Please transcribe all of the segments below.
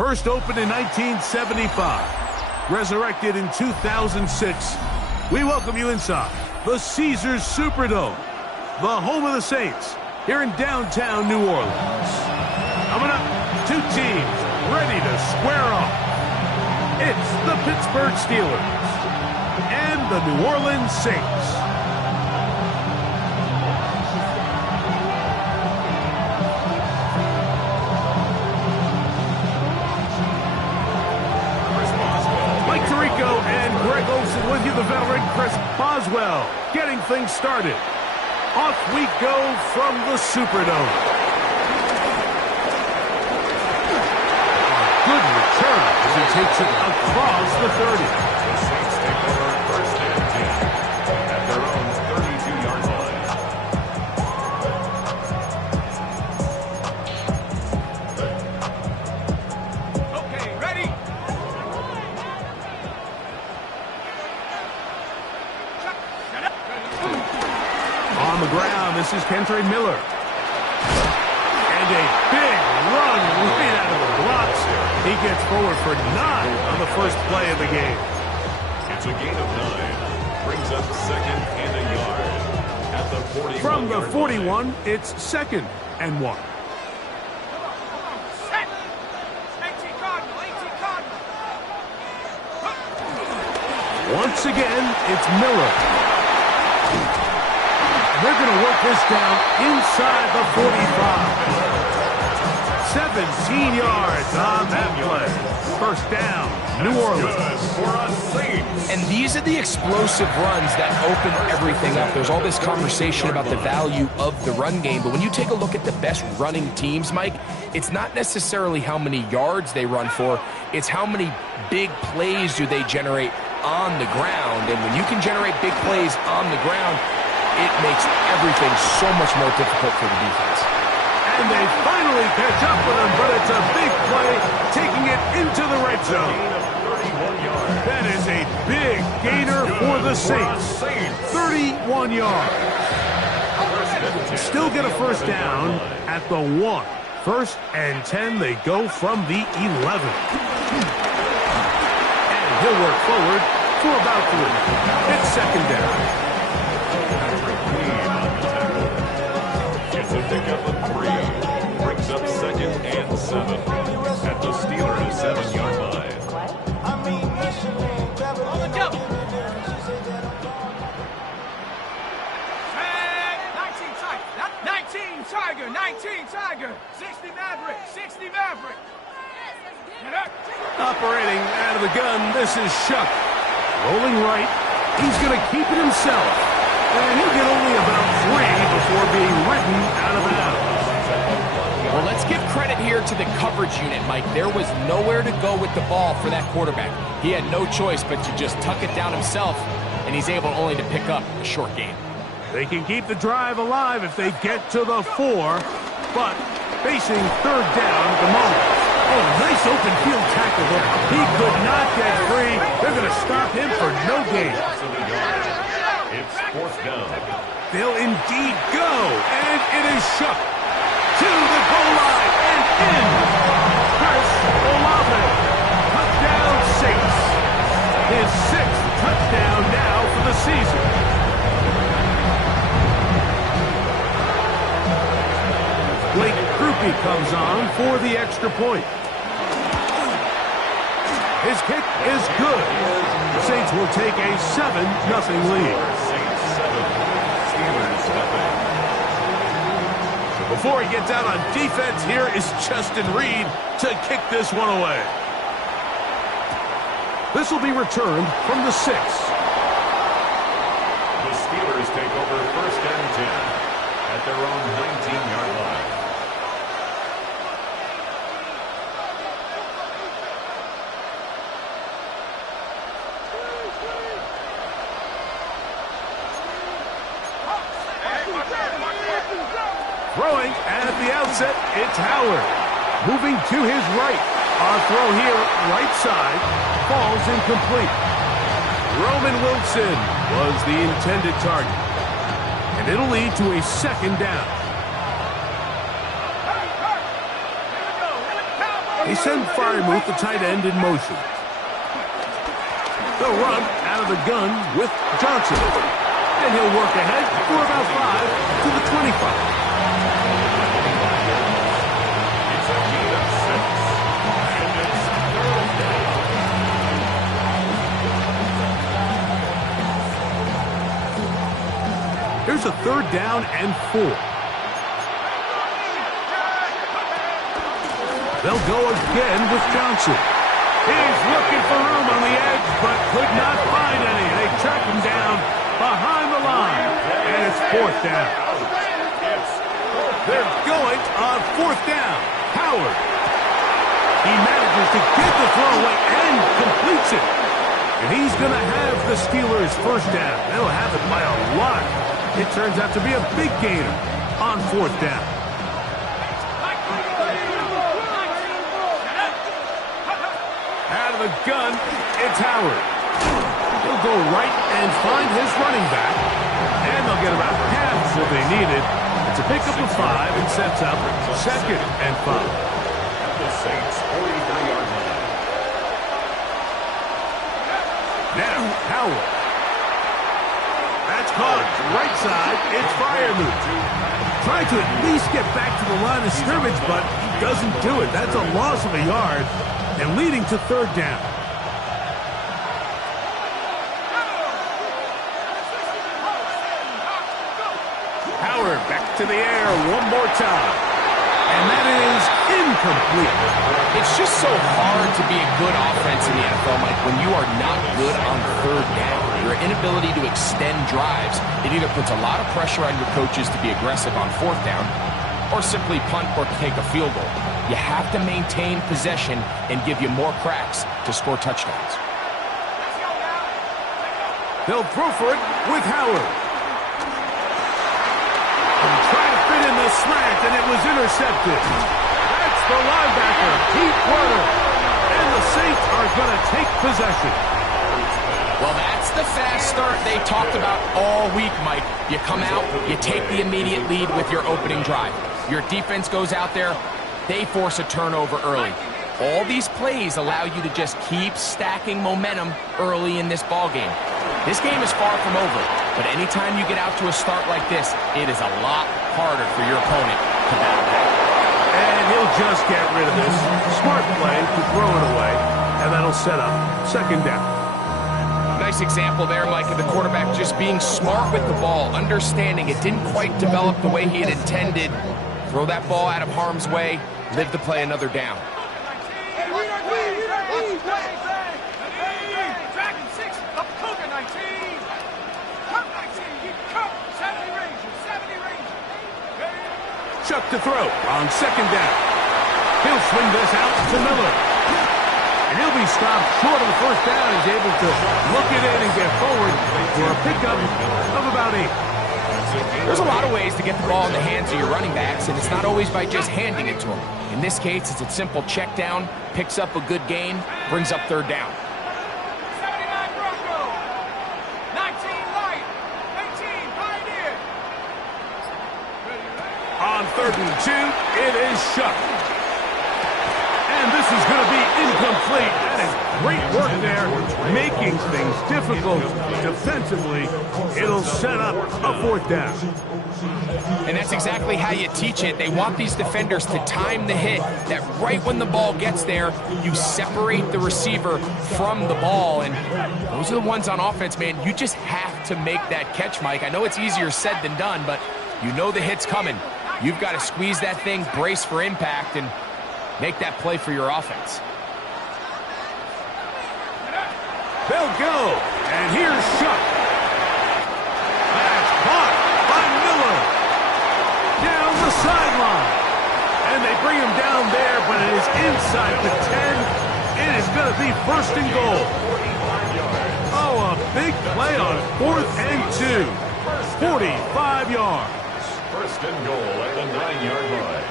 First opened in 1975, resurrected in 2006, we welcome you inside the Caesars Superdome, the home of the Saints, here in downtown New Orleans. Coming up, two teams ready to square off. It's the Pittsburgh Steelers and the New Orleans Saints. Mike Tirico and Greg Olsen with you, the veteran Chris Boswell, getting things started. Off we go from the Superdome. Good return as he takes it across the 30. The Saints take over first and 10 at their own 32-yard line. Okay, ready? On the ground, this is Kentre Miller. And a big run right out of the blocks. He gets forward for 9 on the first play of the game. It's a gain of 9. Brings up second and a yard at the 41. From the 41, it's 2nd and 1. Set! 18 Cardinal, 18 Cardinal. Once again, it's Miller. They're going to work this down inside the 45. 17 yards on that play. First down, New Orleans. Good for a Saints. And these are the explosive runs that open everything up. There's all this conversation about the value of the run game, but when you take a look at the best running teams, Mike, it's not necessarily how many yards they run for, it's how many big plays do they generate on the ground. And when you can generate big plays on the ground, it makes everything so much more difficult for the defense. And they finally catch up with him, but it's a big play, taking it into the red zone. Gain of 31 yards. That is a big gainer for the Saints. 31 yards. Still get a first down at the 1. First and 10, they go from the 11. And he'll work forward for about 3. It's second down. Gets a pickup of 3. Brings up second and 7 at the Steelers' 7-yard line. On the double. Set! 19 Tiger, 19 Tiger. 60 Maverick, 60 Maverick. Get up. Operating out of the gun, this is Shuck. Rolling right, he's going to keep it himself. And he'll get only about 3 before being ridden out of bounds. Well, let's give credit here to the coverage unit, Mike. There was nowhere to go with the ball for that quarterback. He had no choice but to just tuck it down himself, and he's able only to pick up a short gain. They can keep the drive alive if they get to the 4, but facing third down at the moment. Oh, nice open field tackle there. He could not get free. They're going to stop him for no gain. It's fourth down. They'll indeed go, and it is Shuck to the goal line and in. Chris Olave, touchdown Saints. His 6th touchdown now for the season. Blake Krupe comes on for the extra point. His kick is good. The Saints will take a 7-0 lead. Saints 7, Steelers nothing. Before he gets out on defense, here is Justin Reed to kick this one away. This will be returned from the 6. The Steelers take over first and 10 at their own 19-yard line. Throwing at the outset, it's Howard. Moving to his right. Our throw here, right side, falls incomplete. Roman Wilson was the intended target. And it'll lead to a second down. They send Freiermuth, the tight end, in motion. They'll run out of the gun with Johnson. And he'll work ahead for about 5 to the 25. It's a gain of 6. And it's third down. Here's a 3rd down and 4. They'll go again with Johnson. He's looking for room on the edge, but could not find any. They track him down behind the line, and it's 4th down. They're going on 4th down. Howard. He manages to get the throw away and completes it. And he's going to have the Steelers' 1st down. They'll have it by a lot. It turns out to be a big gainer on 4th down. Out of the gun, it's Howard. He'll go right and find his running back. And they'll get about half what they needed. It's a pickup of 5 and sets up 2nd and 5. At the Saints' 43-yard line. Now, Howard. That's caught. Right side, it's Freiermuth. Trying to at least get back to the line of scrimmage, but he doesn't do it. That's a loss of a yard. And leading to 3rd down. Howard back to the air one more time. And that is incomplete. It's just so hard to be a good offense in the NFL, Mike, when you are not good on 3rd down. Your inability to extend drives, it either puts a lot of pressure on your coaches to be aggressive on 4th down or simply punt or take a field goal. You have to maintain possession and give you more cracks to score touchdowns. They'll throw for it with Howard. And trying to fit in the slant, and it was intercepted. That's the linebacker, Pete Werner. And the Saints are going to take possession. Well, that's the fast start they talked about all week, Mike. You come out, you take the immediate lead with your opening drive. Your defense goes out there, they force a turnover early. All these plays allow you to just keep stacking momentum early in this ball game. This game is far from over, but anytime you get out to a start like this, it is a lot harder for your opponent to battle back. And he'll just get rid of this. Smart play to throw it away, and that'll set up 2nd down. Nice example there, Mike, of the quarterback just being smart with the ball, understanding it didn't quite develop the way he had intended. Throw that ball out of harm's way, live to play another down. Chuck to throw on 2nd down. He'll swing this out to Miller. And he'll be stopped short of the 1st down. He's able to look it in and get forward for a pickup of about 8. There's a lot of ways to get the ball in the hands of your running backs, and it's not always by just handing it to them. In this case, it's a simple check down, picks up a good gain, brings up 3rd down. 79 Bronco, 19 Light, 18 Pioneer. On 3rd and 2, it is Shuck. And this is going to be incomplete. That is great work there, making things difficult defensively. It'll set up a 4th down. And that's exactly how you teach it. They want these defenders to time the hit, that right when the ball gets there, you separate the receiver from the ball. And those are the ones on offense, man. You just have to make that catch, Mike. I know it's easier said than done, but you know the hit's coming. You've got to squeeze that thing, brace for impact, and make that play for your offense. They'll go, and here's Shuck. That's caught by Miller. Down the sideline. And they bring him down there, but it is inside the 10. It is going to be 1st and goal. Oh, a big play on 4th and 2. 45 yards. 1st and goal at the 9-yard line.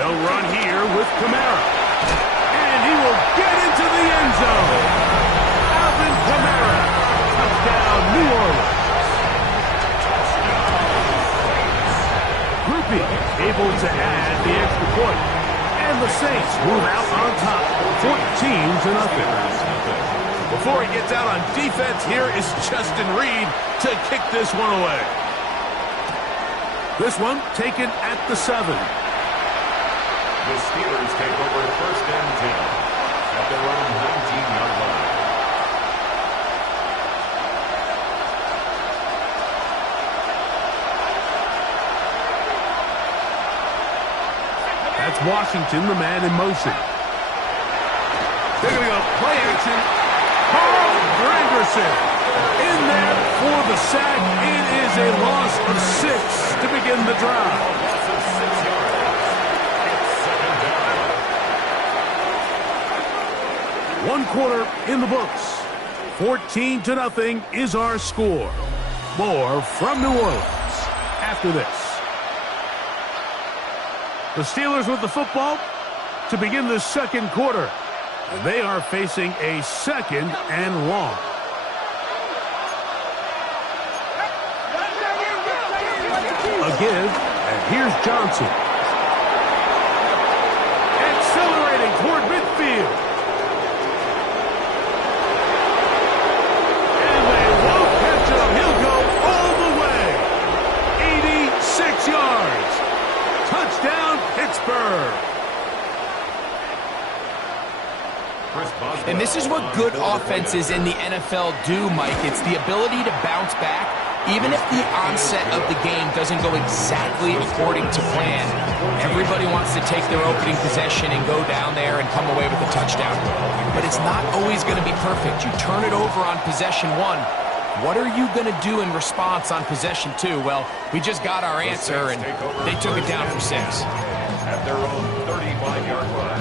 They'll run here with Kamara. And he will get into the end zone. Alvin Kamara. Touchdown, New Orleans. Grupe able to add the extra point. And the the Saints move out on top, 14-0. Before he gets out on defense, here is Justin Reed to kick this one away. This one taken at the 7. The Steelers take over 1st and 10 at their own 19-yard line. That's Washington, the man in motion. They're going to go play action. Carl Granderson in there for the sack. It is a loss of 6 to begin the drive. Loss of 6 yards. It's 2nd down. 1 quarter in the books. 14-0 is our score. More from New Orleans after this. The Steelers with the football to begin the 2nd quarter. And they are facing a 2nd and long. A give, and here's Johnson. Accelerating toward midfield. And they won't catch him. He'll go all the way. 86 yards. Touchdown, Pittsburgh. And this is what good offenses in the NFL do, Mike. It's the ability to bounce back, even if the onset of the game doesn't go exactly according to plan. Everybody wants to take their opening possession and go down there and come away with a touchdown. But it's not always going to be perfect. You turn it over on possession 1. What are you going to do in response on possession 2? Well, we just got our answer, and they took it down for 6. At their own 35-yard line.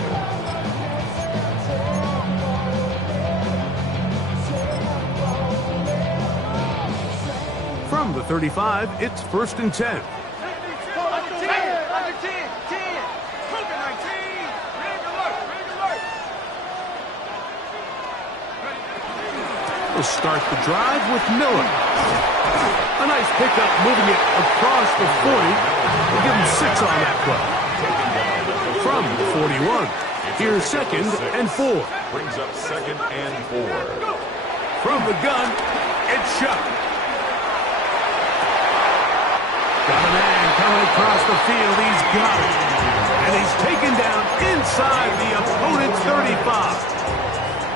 From the 35, it's 1st and 10. We'll start the drive with Miller. A nice pickup moving it across the 40. We'll give him 6 on that play. From the 41, here's 2nd and 4. Brings up 2nd and 4. From the gun, it's Shuck. Got a man coming across the field. He's got it. And he's taken down inside the opponent's 35.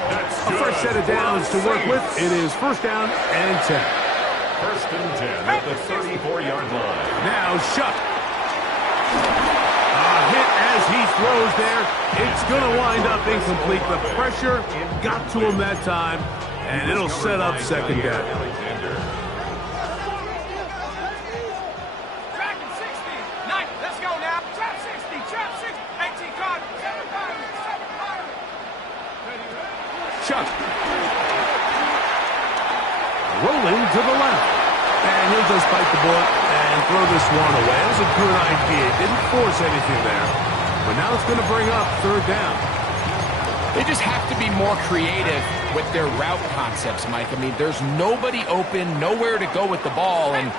A fresh set of downs to work with. It is 1st down and 10. 1st and 10 at the 34-yard line. Now Shuck. A hit as he throws there. It's going to wind up incomplete. The pressure got to him that time, and it'll set up 2nd down. Chuck. Rolling to the left. And he'll just bite the bullet and throw this one away. It was a good idea. Didn't force anything there. But now it's going to bring up 3rd down. They just have to be more creative with their route concepts, Mike. I mean, there's nobody open, nowhere to go with the ball, and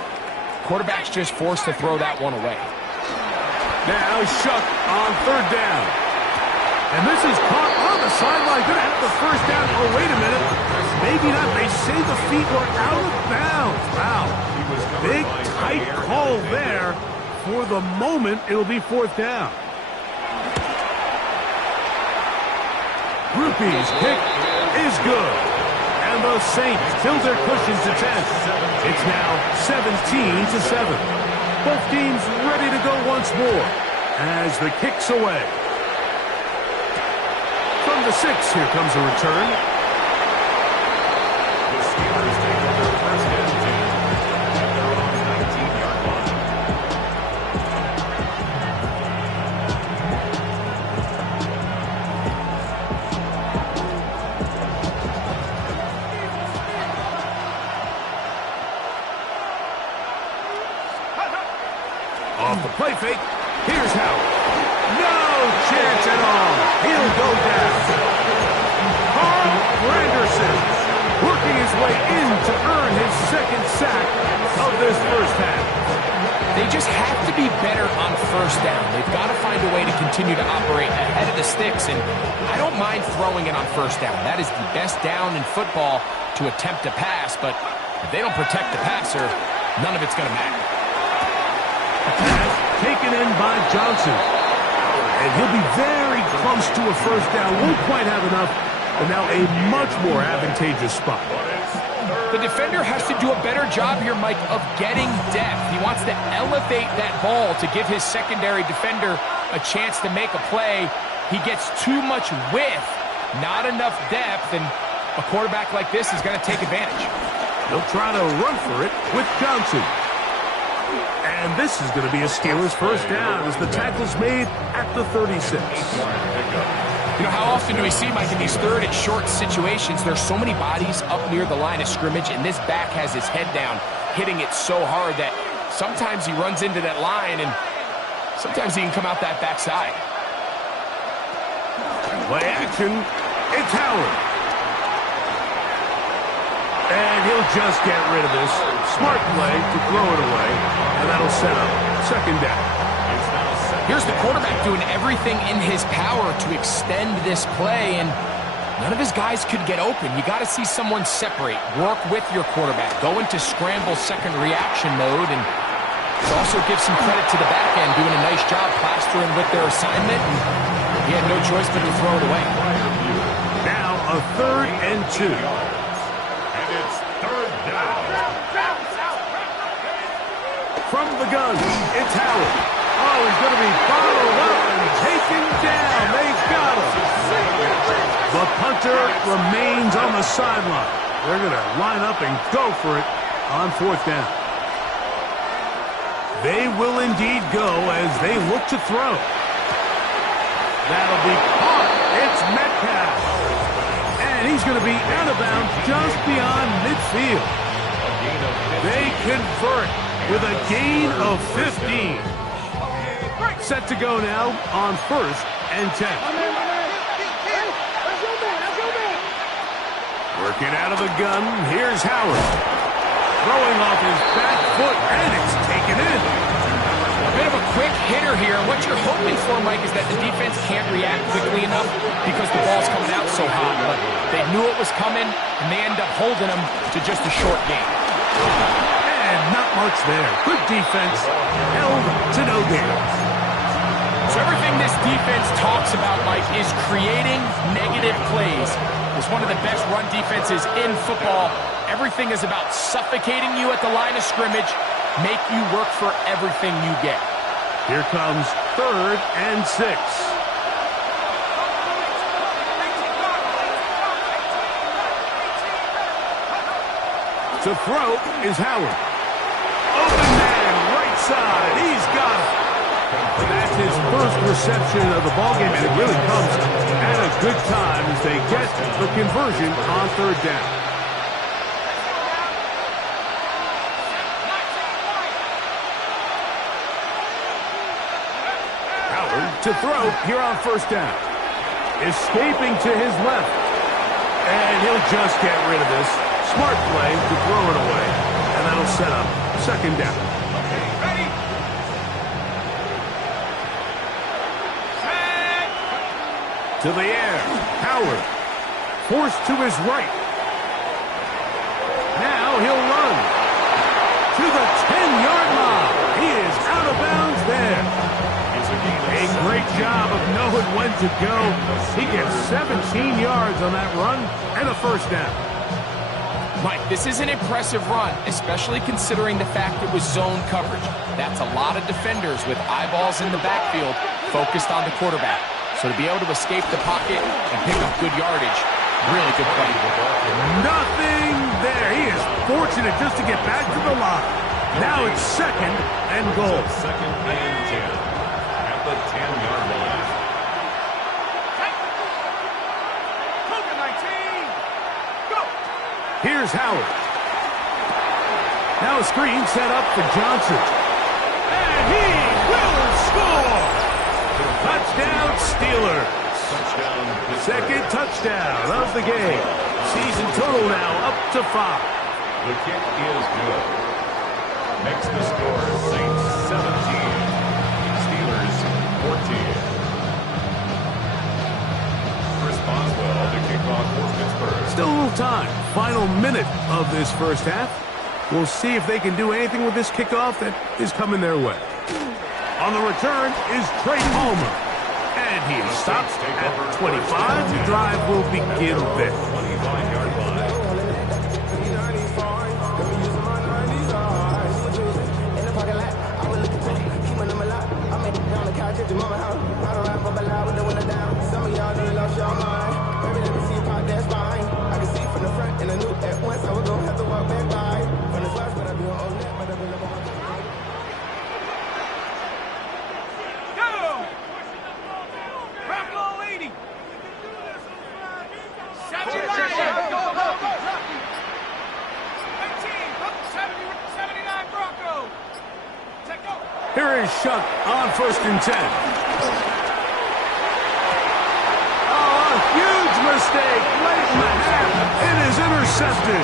quarterback's just forced to throw that one away. Now Shuck on 3rd down. And this is caught on the sideline. Going to have the 1st down. Oh, wait a minute. Maybe not. They say the feet were out of bounds. Wow. Big, tight call there. For the moment, it'll be 4th down. Rupee's kick is good. And the Saints build their cushion to 10. It's now 17-7. Both teams ready to go once more as the kick's away. From the 6, here comes a return. The Steelers take over 1st and 10 at their own 19-yard line. Off the play fake, here's Howard. No chance at all. He'll go down. Carl Granderson working his way in to earn his 2nd sack of this 1st half. They just have to be be better on first down. They've got to find a way to continue to operate ahead of the sticks, and I don't mind throwing it on first down. That is the best down in football to attempt a pass, but if they don't protect the passer, none of it's going to matter. Pass taken in by Johnson. And he'll be very close to a first down. Won't quite have enough, but now a much more advantageous spot. The defender has to do a better job here, Mike, of getting depth. He wants to elevate that ball to give his secondary defender a chance to make a play. He gets too much width, not enough depth, and a quarterback like this is going to take advantage. He'll try to run for it with Johnson. And this is going to be a Steelers first down as the tackle's made at the 36. You know, how often do we see, Mike, in these third and short situations, there's so many bodies up near the line of scrimmage, and this back has his head down, hitting it so hard that sometimes he runs into that line, and sometimes he can come out that backside. Play action. It's Howard. And he'll just get rid of this. Smart play to throw it away, and that'll set up second down. Here's the quarterback doing everything in his power to extend this play, and none of his guys could get open. You got to see someone separate, work with your quarterback, go into scramble second reaction mode, and also give some credit to the back end, doing a nice job plastering with their assignment, and he had no choice but to throw it away. Now a 3rd and 2. And it's third down. From the gun, it's Howard. Oh, he's going to be bottled up and taken down. They've got him. The punter remains on the sideline. They're going to line up and go for it on 4th down. They will indeed go as they look to throw. That'll be caught. It's Metcalf. And he's going to be out of bounds just beyond midfield. They convert with a gain of 15. Set to go now on 1st and 10. Working out of the gun, here's Howard. Throwing off his back foot, and it's taken in. A bit of a quick hitter here, and what you're hoping for, Mike, is that the defense can't react quickly enough because the ball's coming out so hot. But they knew it was coming, and they end up holding them to just a short gain. And not much there. Good defense, held to no gain. So everything this defense talks about, Mike, is creating negative plays. It's one of the best run defenses in football. Everything is about suffocating you at the line of scrimmage, make you work for everything you get. Here comes 3rd and 6. To throw is Howard. Open man, right side. He's got it. That's his first reception of the ballgame, and it really comes at a good time as they get the conversion on 3rd down. Howard to throw here on 1st down. Escaping to his left. And he'll just get rid of this. Smart play to throw it away, and that'll set up second down. Ready? To the air, Howard. Forced to his right. Now he'll run. To the 10-yard line. He is out of bounds there. A great job of knowing when to go. He gets 17 yards on that run and a first down. Mike, this is an impressive run, especially considering the fact it was zone coverage. That's a lot of defenders with eyeballs in the backfield focused on the quarterback. So to be able to escape the pocket and pick up good yardage, really good play. Nothing there. He is fortunate just to get back to the line. Now it's 2nd and goal. 2nd and 10 at the 10-yard line. Cougar 19. Go. Here's Howard. Now a screen set up for Johnson. And he will score! Touchdown, Steelers. Touchdown. 2nd touchdown of the game. Season total now up to 5. The kick is good. Makes the score Saints 17, Still a little time. Final minute of this first half. We'll see if they can do anything with this kickoff that is coming their way. On the return is Trey Palmer. And he stops at 25. The drive will begin there. 25-yard line. Here is Shuck on 1st and 10. Oh, a huge mistake late in the half. It is intercepted.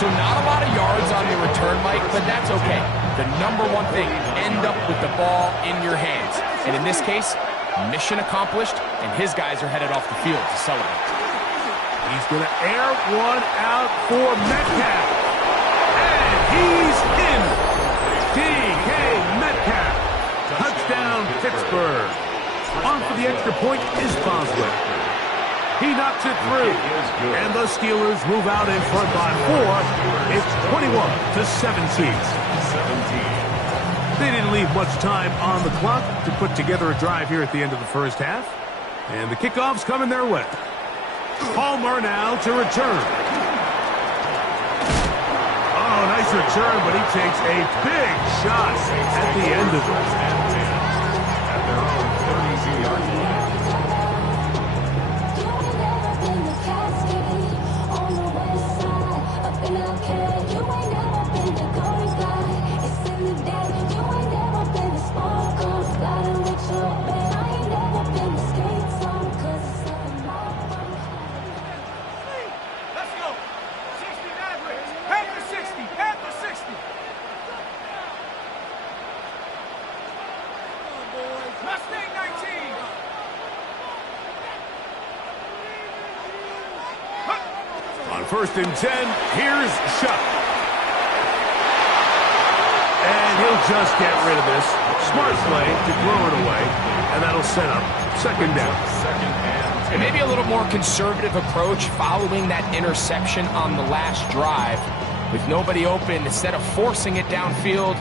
So not a lot of yards on the return, Mike, but that's okay. The number one thing, end up with the ball in your hands. And in this case, mission accomplished, and his guys are headed off the field to celebrate. He's going to air one out for Metcalf. And he's in. DK Metcalf. Touchdown, Pittsburgh. On for the extra point is Boswell. He knocks it through. And the Steelers move out in front by 4. It's 21-17. They didn't leave much time on the clock to put together a drive here at the end of the first half. And the kickoff's coming their way. Palmer now to return. Oh, nice return, but he takes a big shot at the end of it. At their own 32-yard line. On 1st and 10, here's Shuck. And he'll just get rid of this. Smart play to throw it away, and that'll set up 2nd down. And maybe a little more conservative approach following that interception on the last drive. With nobody open, instead of forcing it downfield,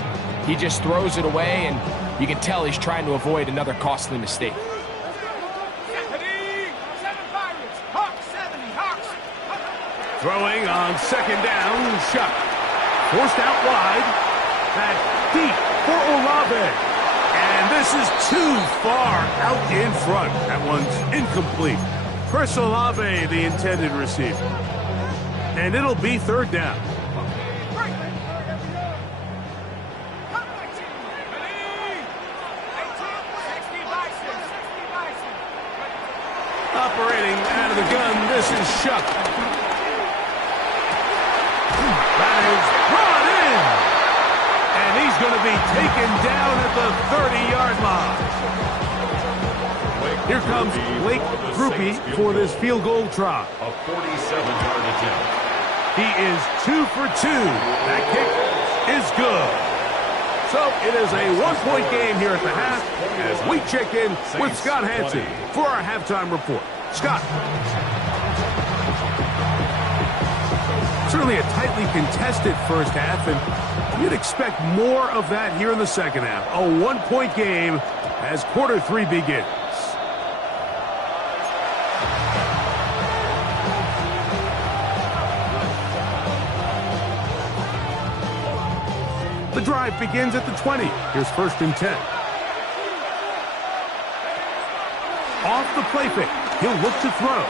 he just throws it away, and you can tell he's trying to avoid another costly mistake. Throwing on 2nd down, Shuck. Forced out wide. Back deep for Olave. And this is too far out in front. That one's incomplete. Chris Olave, the intended receiver. And it'll be 3rd down. Operating out of the gun, this is Shuck. That is brought in. And he's going to be taken down at the 30-yard line. Here comes Blake Grupe for this field goal try. A 47-yard attempt. He is 2 for 2. That kick is good. So it is a 1-point game here at the half as we check in with Scott Hanson for our halftime report. Scott. Certainly a tightly contested first half, and you'd expect more of that here in the second half. A 1-point game as quarter 3 begins. The drive begins at the 20. Here's 1st and 10. Off the play fake. He'll look to throw.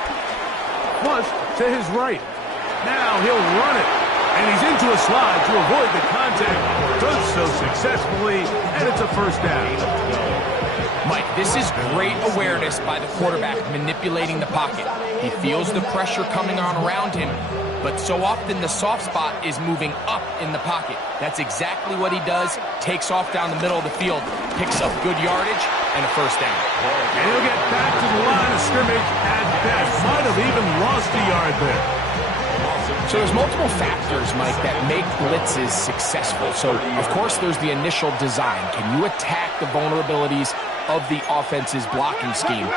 Flush to his right. Now he'll run it. And he's into a slide to avoid the contact. Does so successfully, and it's a 1st down. Mike, this is great awareness by the quarterback manipulating the pocket. He feels the pressure coming on around him, but so often the soft spot is moving up in the pocket. That's exactly what he does. Takes off down the middle of the field, picks up good yardage, and a 1st down. And he'll get back to the line of scrimmage at best. Might have even lost lost a yard there. So there's multiple factors, Mike, that make blitzes successful. So, of course, there's the initial design. Can you attack the vulnerabilities of the offense's blocking scheme?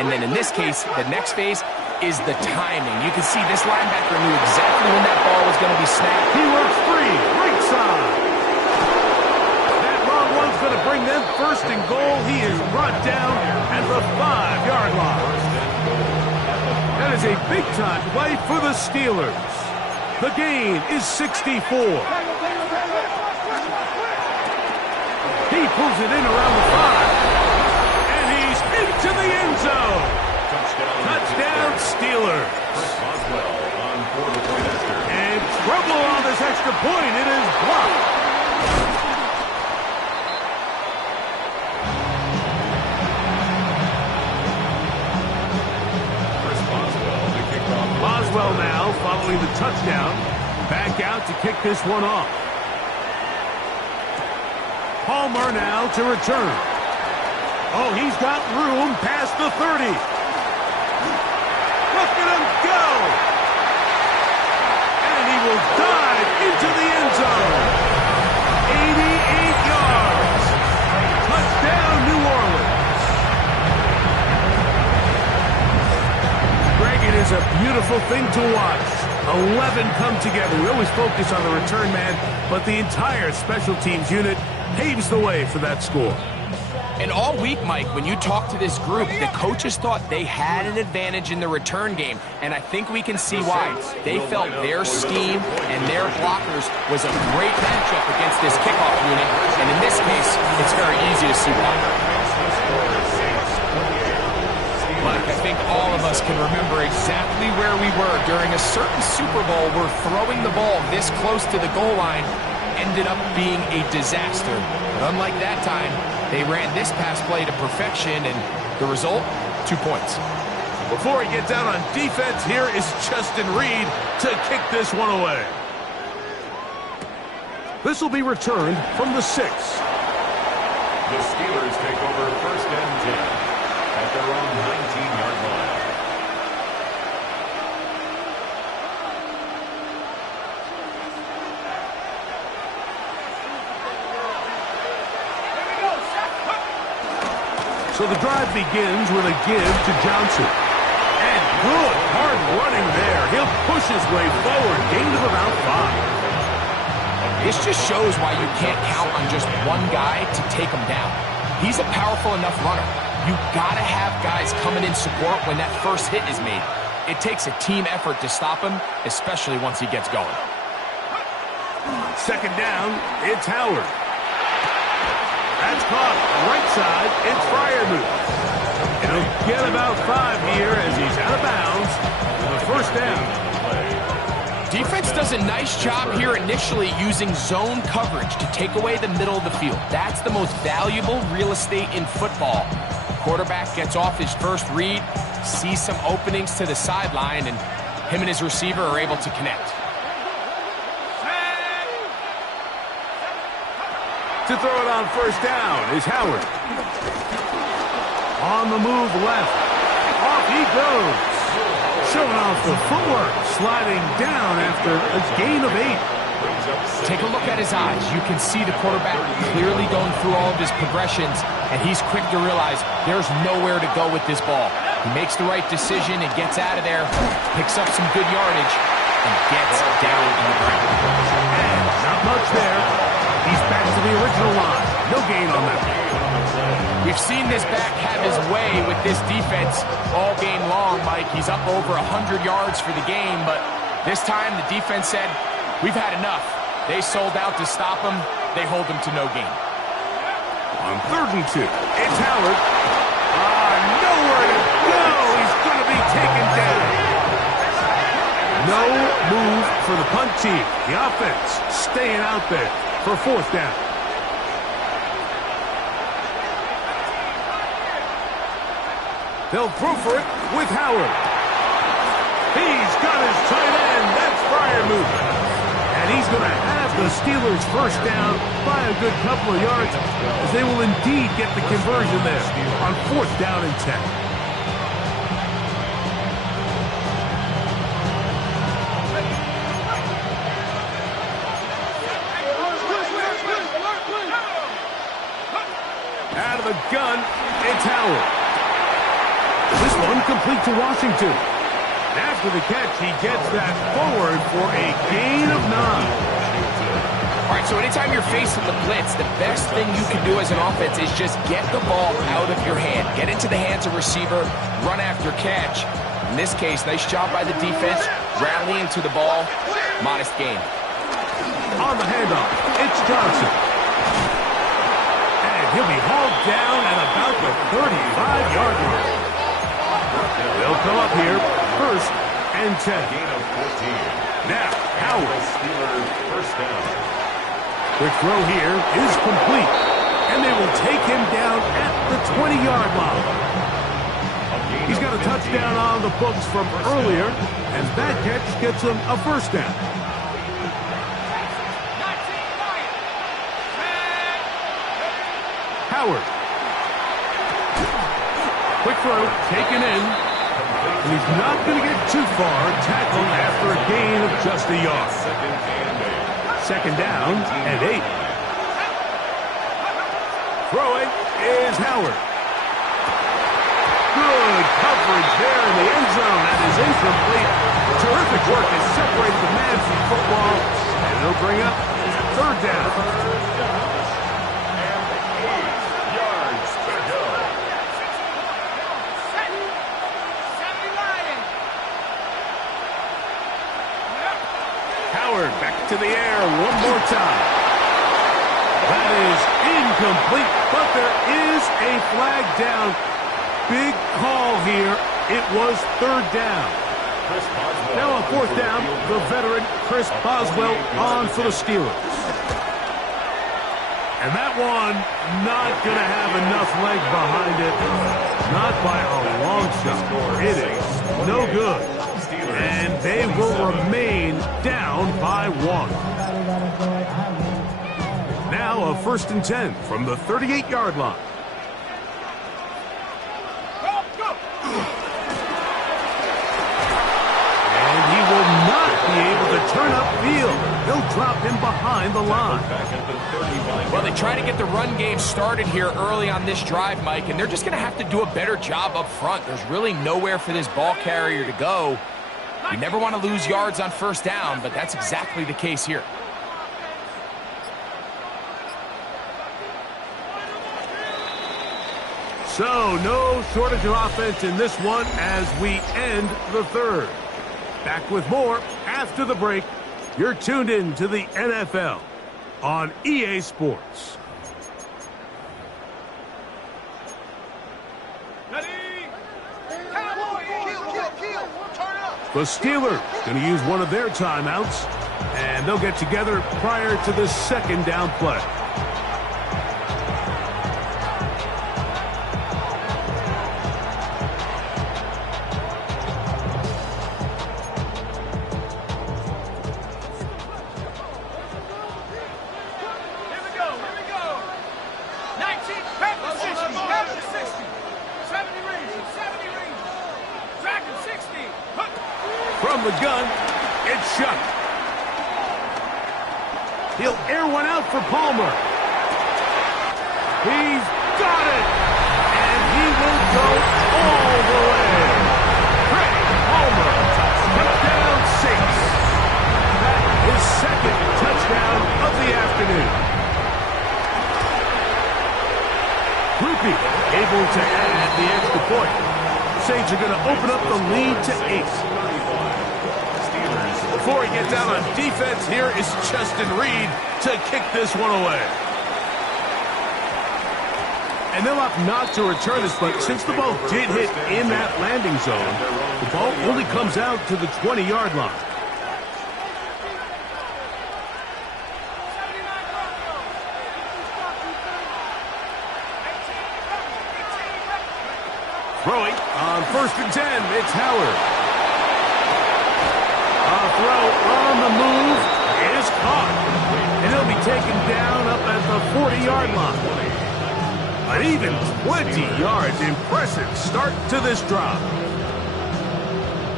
And then in this case, the next phase is the timing. You can see this linebacker knew exactly when that ball was going to be snapped. He works free, right side. That long one's going to bring them first and goal. He is brought down at the 5-yard line. That is a big-time play for the Steelers. The gain is 64. He pulls it in around the 5. And he's into the end zone. Touchdown, Steelers. And trouble on this extra point. It is blocked. Boswell now following the touchdown. Back out to kick this one off. Palmer now to return. Oh, he's got room past the 30. Look at him go! And he will dive into the end zone. 88 yards. Touchdown, New Orleans. Greg, it is a beautiful thing to watch. 11 come together. We always focus on the return man, but the entire special teams unit paves the way for that score. And all week, Mike, when you talk to this group, the coaches thought they had an advantage in the return game, and I think we can see why. They felt their scheme and their blockers was a great matchup against this kickoff unit, and in this case, it's very easy to see why. Mike, I think all of us can remember exactly where we were during a certain Super Bowl where throwing the ball this close to the goal line ended up being a disaster. But unlike that time, they ran this pass play to perfection, and the result, 2 points. Before he gets out on defense, here is Justin Reed to kick this one away. This will be returned from the 6. The Steelers take over first and 10 at their own 19-yard line. So the drive begins with a give to Johnson. And good, hard running there. He'll push his way forward. Gain of about 5. This just shows why you can't count on just one guy to take him down. He's a powerful enough runner. You gotta have guys coming in support when that first hit is made. It takes a team effort to stop him, especially once he gets going. Second down, it's Howard. That's caught right side. It's Freiermuth. He'll get about 5 here as he's out of bounds for the first down. Defense does a nice job here initially using zone coverage to take away the middle of the field. That's the most valuable real estate in football. Quarterback gets off his first read, sees some openings to the sideline, and him and his receiver are able to connect. To throw it on first down is Howard. On the move left. Off he goes. Showing off the footwork. Sliding down after a gain of 8. Take a look at his eyes. You can see the quarterback clearly going through all of his progressions, and he's quick to realize there's nowhere to go with this ball. He makes the right decision and gets out of there, picks up some good yardage, and gets down on the ground. And not much there. He's back to the original line. No gain on that. We've seen this back have his way with this defense all game long, Mike. He's up over 100 yards for the game, but this time the defense said, we've had enough. They sold out to stop him. They hold him to no gain. On 3rd and 2, it's Howard. Nowhere to go. He's going to be taken down. No move for the punt team. The offense staying out there for 4th down. They'll throw for it with Howard. He's got his tight end. That's Freiermuth. And he's going to have the Steelers first down by a good couple of yards as they will indeed get the conversion there on 4th down and 10. It's Howard. This one complete to Washington. After the catch, he gets that forward for a gain of 9. All right, so anytime you're facing the blitz, the best thing you can do as an offense is just get the ball out of your hand. Get into the hands of receiver, run after catch. In this case, nice job by the defense, rallying to the ball. Modest gain. On the handoff, it's Johnson. And he'll be hauled down at about the 35-yard line. They'll come up here, 1st and 10. Gain of 14. Now, Howard. Steelers first down. Quick throw here is complete. And they will take him down at the 20-yard line. He's got a touchdown on the books from earlier, and that catch gets him a 1st down. Howard. Quick throw, taken in. And he's not going to get too far. Tackled after a gain of just a yard. 2nd down and 8. Throwing is Howard. Good coverage there in the end zone. That is incomplete. Terrific work to separate the man from football. And they'll bring up 3rd down. And 8 yards to go. Howard back to the air one more time. That is incomplete, but there is a flag down. Big call here. It was 3rd down. Now on 4th down, the veteran Chris Boswell on for the Steelers. And that one not going to have enough leg behind it. Not by a long shot. It is no good. And they will remain down by 1. Now a 1st and 10 from the 38-yard line. And he will not be able to turn upfield. They'll drop him behind the line. Well, they try to get the run game started here early on this drive, Mike, and they're just going to have to do a better job up front. There's really nowhere for this ball carrier to go. You never want to lose yards on 1st down, but that's exactly the case here. So, no shortage of offense in this one as we end the 3rd. Back with more after the break. You're tuned in to the NFL on EA Sports. The Steelers going to use one of their timeouts, and they'll get together prior to the 2nd down play. From the gun, it's Shuck. He'll air one out for Palmer. He's got it! And he will go all the way. Craig Palmer, touchdown 6. That is 2nd touchdown of the afternoon. Groupie able to add the extra point. Saints are going to open up the lead to 8. Before he gets out on defense, here is Justin Reed to kick this one away. And they'll opt not to return this, but since the ball did hit in that landing zone, the ball only comes out to the 20-yard line. Throwing on 1st and 10, it's Howard. Throw on the move is caught. And he'll be taken down up at the 40-yard line. An even 20 yards. Impressive start to this drive.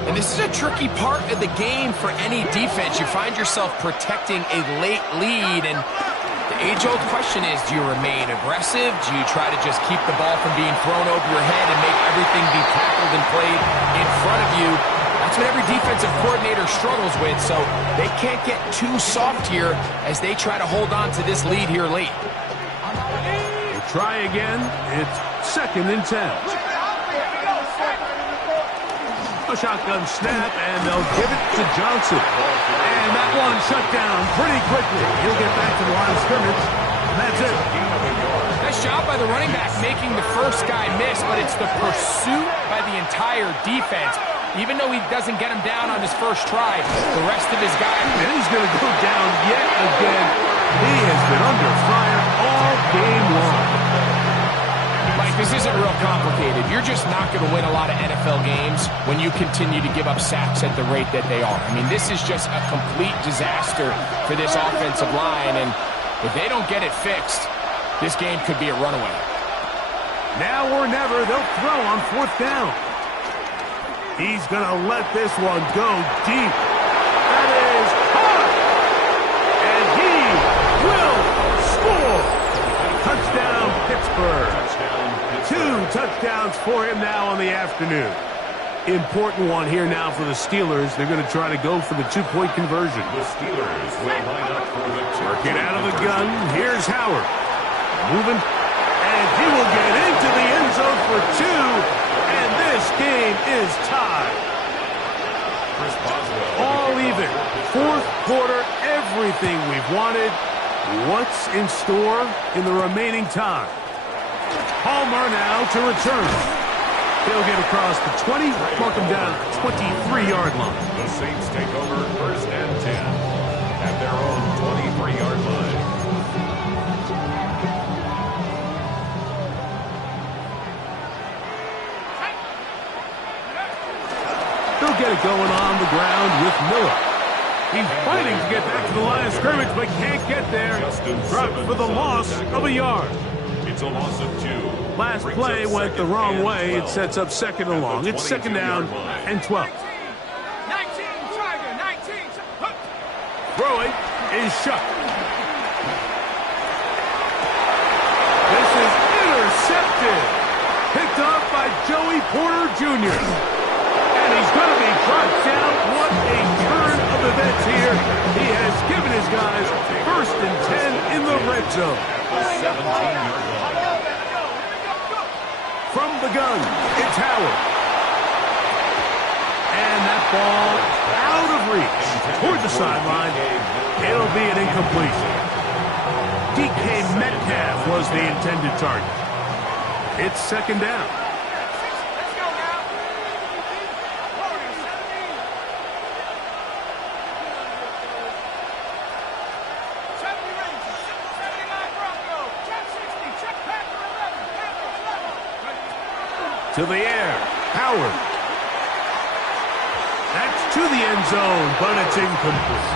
And this is a tricky part of the game for any defense. You find yourself protecting a late lead, and The age-old question is, do you remain aggressive? Do you try to just keep the ball from being thrown over your head and make everything be tackled and played in front of you? That's what every defensive coordinator struggles with, so they can't get too soft here as they try to hold on to this lead here late. We'll try again. It's 2nd and 10. A shotgun snap, and they'll give it to Johnson. And that one shut down pretty quickly. He'll get back to the line of scrimmage. That's it. Nice job by the running back making the first guy miss, but it's the pursuit by the entire defense. Even though he doesn't get him down on his first try, the rest of his guys... And he's going to go down yet again. He has been under fire all game long. Mike, this isn't real complicated. You're just not going to win a lot of NFL games when you continue to give up sacks at the rate that they are. I mean, this is just a complete disaster for this offensive line, and if they don't get it fixed, this game could be a runaway. Now or never, they'll throw on 4th down. He's going to let this one go deep. That is hard. And he will score. Touchdown, Pittsburgh. 2 touchdowns for him now on the afternoon. Important one here now for the Steelers. They're going to try to go for the 2-point conversion. The Steelers will line up for the 2. Working out of the gun. Here's Howard. Moving. And he will get into the end zone for 2. And this game is tied. Chris Boswell. All even. 4th quarter, everything we've wanted. What's in store in the remaining time? Palmer now to return. He'll get across the 20, mark him down at the 23-yard line. The Saints take over 1st and 10 at their own 23-yard line. They'll get it going on the ground with Miller. He's fighting to get back to the line of scrimmage, but can't get there. Dropped for the loss of a yard. It's a loss of 2. Last play went the wrong way. It sets up 2nd and long. It's 2nd down and 12. 19 Tiger, 19. Throwing is shut. This is intercepted. Picked up by Joey Porter Jr. And he's going to be brought down. What a turn of events here. He has given his guys 1st and 10 in the red zone. 17-yard line. From the gun, it's Howard. And that ball out of reach toward the sideline. It'll be an incompletion. DK Metcalf was the intended target. It's 2nd down. Let's go now. To the air, Howard. That's to the end zone, but it's incomplete.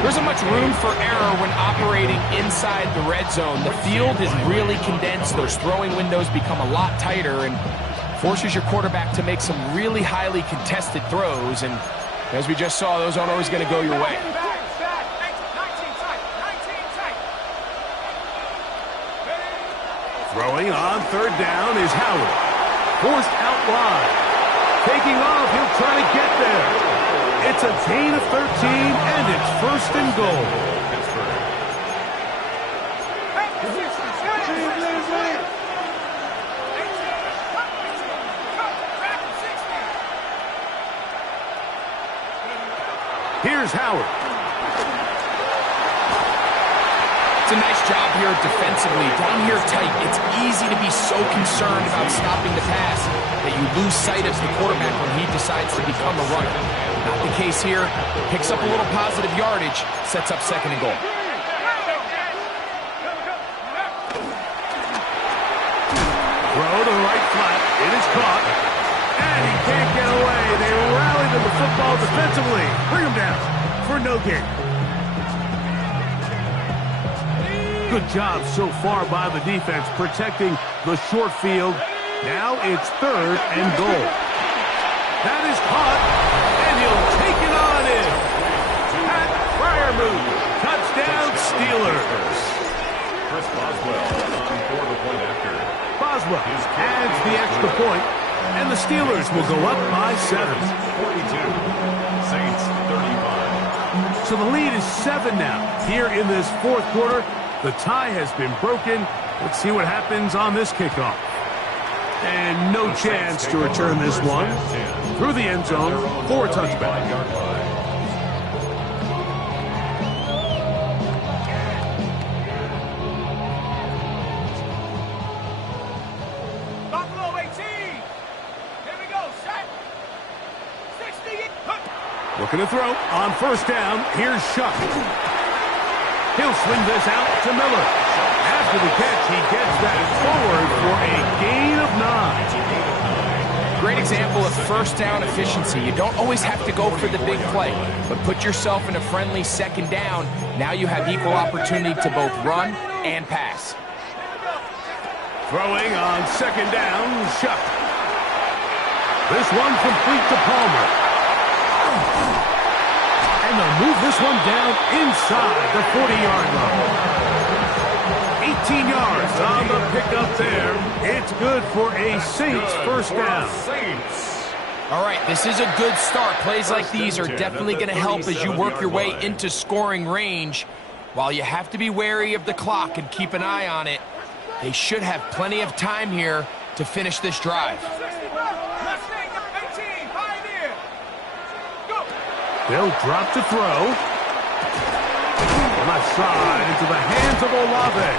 There isn't much room for error when operating inside the red zone. The field is really condensed. Those throwing windows become a lot tighter and forces your quarterback to make some really highly contested throws. And as we just saw, those aren't always going to go your way. Throwing on 3rd down is Howard. Forced out wide. Taking off, he'll try to get there. It's a gain of 13, and it's 1st and goal. Here's Howard. It's a nice job here defensively. Down here tight, it's easy to be so concerned about stopping the pass that you lose sight of the quarterback when he decides to become a runner. Not the case here. Picks up a little positive yardage, sets up 2nd and goal. Throw to the right flat. It is caught. And he can't get away. They rallied to the football defensively. Bring him down for no gain. Good job so far by the defense protecting the short field. Now it's 3rd and goal. That is caught, and he'll take it on in. Pat Freiermuth, touchdown Steelers. Boswell adds the extra point, and the Steelers will go up by 7. 42. Saints 35. So the lead is 7 now. Here in this fourth quarter, the tie has been broken. Let's see what happens on this kickoff. And no chance to return this one through the end zone for a touchback. Buffalo 18. Here we go. Set. 60. Looking to throw on first down. Here's Shuck. He'll swing this out to Miller. After the catch, he gets that forward for a gain of 9. Great example of first down efficiency. You don't always have to go for the big play, but put yourself in a friendly second down. Now you have equal opportunity to both run and pass. Throwing on second down, Shuck. This one complete to Palmer. And they'll move this one down inside the 40-yard line. 18 yards on the pickup there. It's good for a Saints first down. All right, this is a good start. Plays like these are definitely going to help as you work your way into scoring range. While you have to be wary of the clock and keep an eye on it, they should have plenty of time here to finish this drive. They'll drop to throw. Left side into the hands of Olave.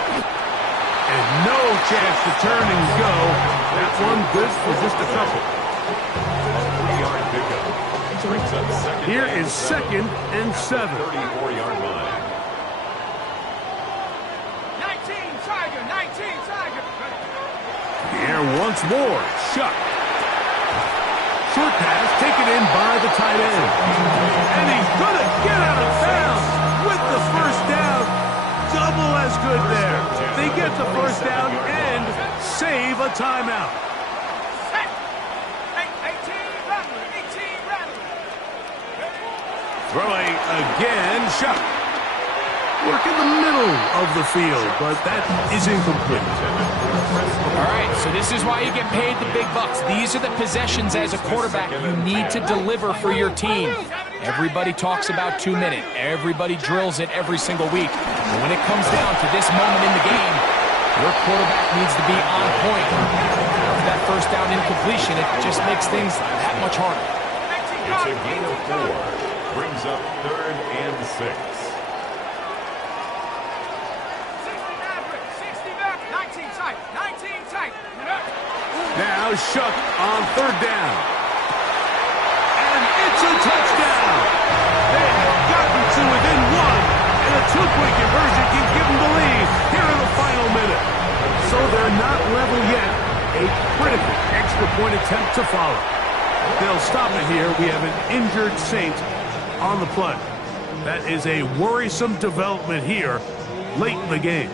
And no chance to turn and go. That one good for just a couple. Here is second and 7. 34-yard line. 19 Tiger, 19 Tiger. The air once more. Shuck. Short pass taken in by the tight end. And he's going to get out of bounds with the first down. Double as good there. They get the first down and save a timeout. 18 Rattler. Throwing again, Shuck. Work in the middle of the field, but that is incomplete. All right, so this is why you get paid the big bucks. These are the possessions as a quarterback you need to deliver for your team. Everybody talks about 2 minutes. Everybody drills it every single week. But when it comes down to this moment in the game, your quarterback needs to be on point. After that first down incompletion, it just makes things that much harder. It's a gain of 4. Brings up 3rd and 6. 19 tight. Now Shuck on third down. And it's a touchdown. They have gotten to within 1. And a 2-point conversion can give them the lead here in the final minute. So they're not level yet. A critical extra point attempt to follow. They'll stop it here. We have an injured Saint on the play. That is a worrisome development here late in the game.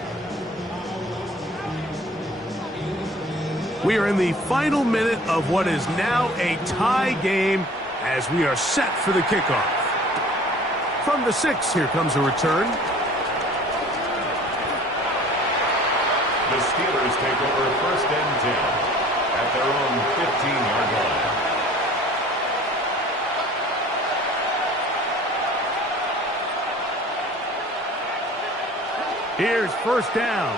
We are in the final minute of what is now a tie game as we are set for the kickoff. From the 6, here comes a return. The Steelers take over 1st and 10 at their own 15-yard line. Here's first down.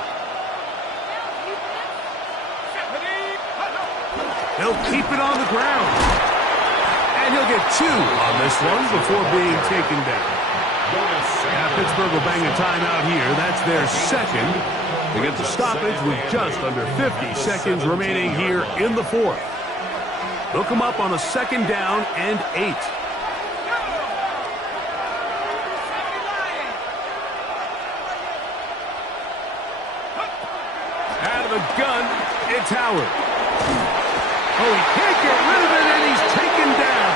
He'll keep it on the ground. And he'll get 2 on this one before being taken down. Now Pittsburgh will bang a timeout here. That's their second. They get the stoppage with just under 50 seconds remaining here in the fourth. They'll come up on a second down and 8. Out of the gun, it's Howard. Oh, he can't get rid of it, and he's taken down.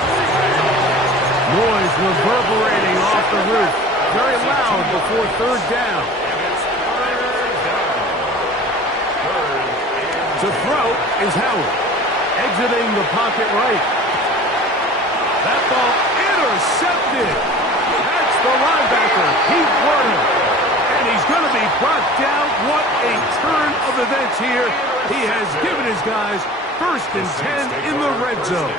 Noise reverberating off the roof. Very loud before third down. To throw is Howard. Exiting the pocket right. That ball intercepted. That's the linebacker, Pete Werner. And he's going to be brought down. What a turn of events here He has given his guys 1st and 10 in the red zone.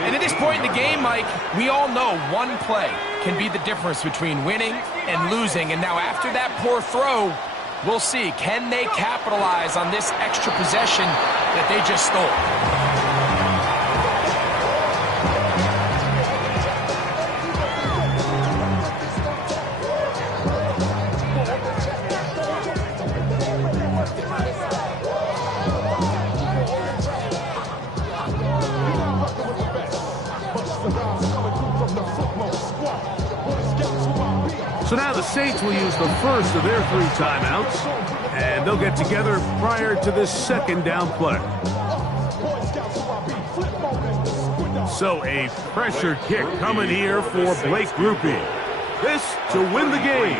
And at this point in the game, Mike, we all know one play can be the difference between winning and losing. And now after that poor throw, we'll see, can they capitalize on this extra possession that they just stole? So now the Saints will use the first of their 3 timeouts, and they'll get together prior to this 2nd down play. So a pressure kick coming here for Blake Grupe. This to win the game.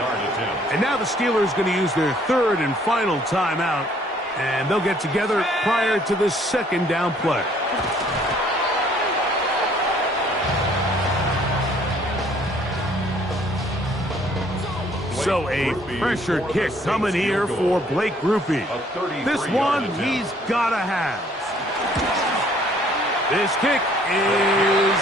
And now the Steelers going to use their 3rd and final timeout, and they'll get together prior to this 2nd down play. So a pressure kick coming here for Blake Grupe. This one he's got to have. This kick is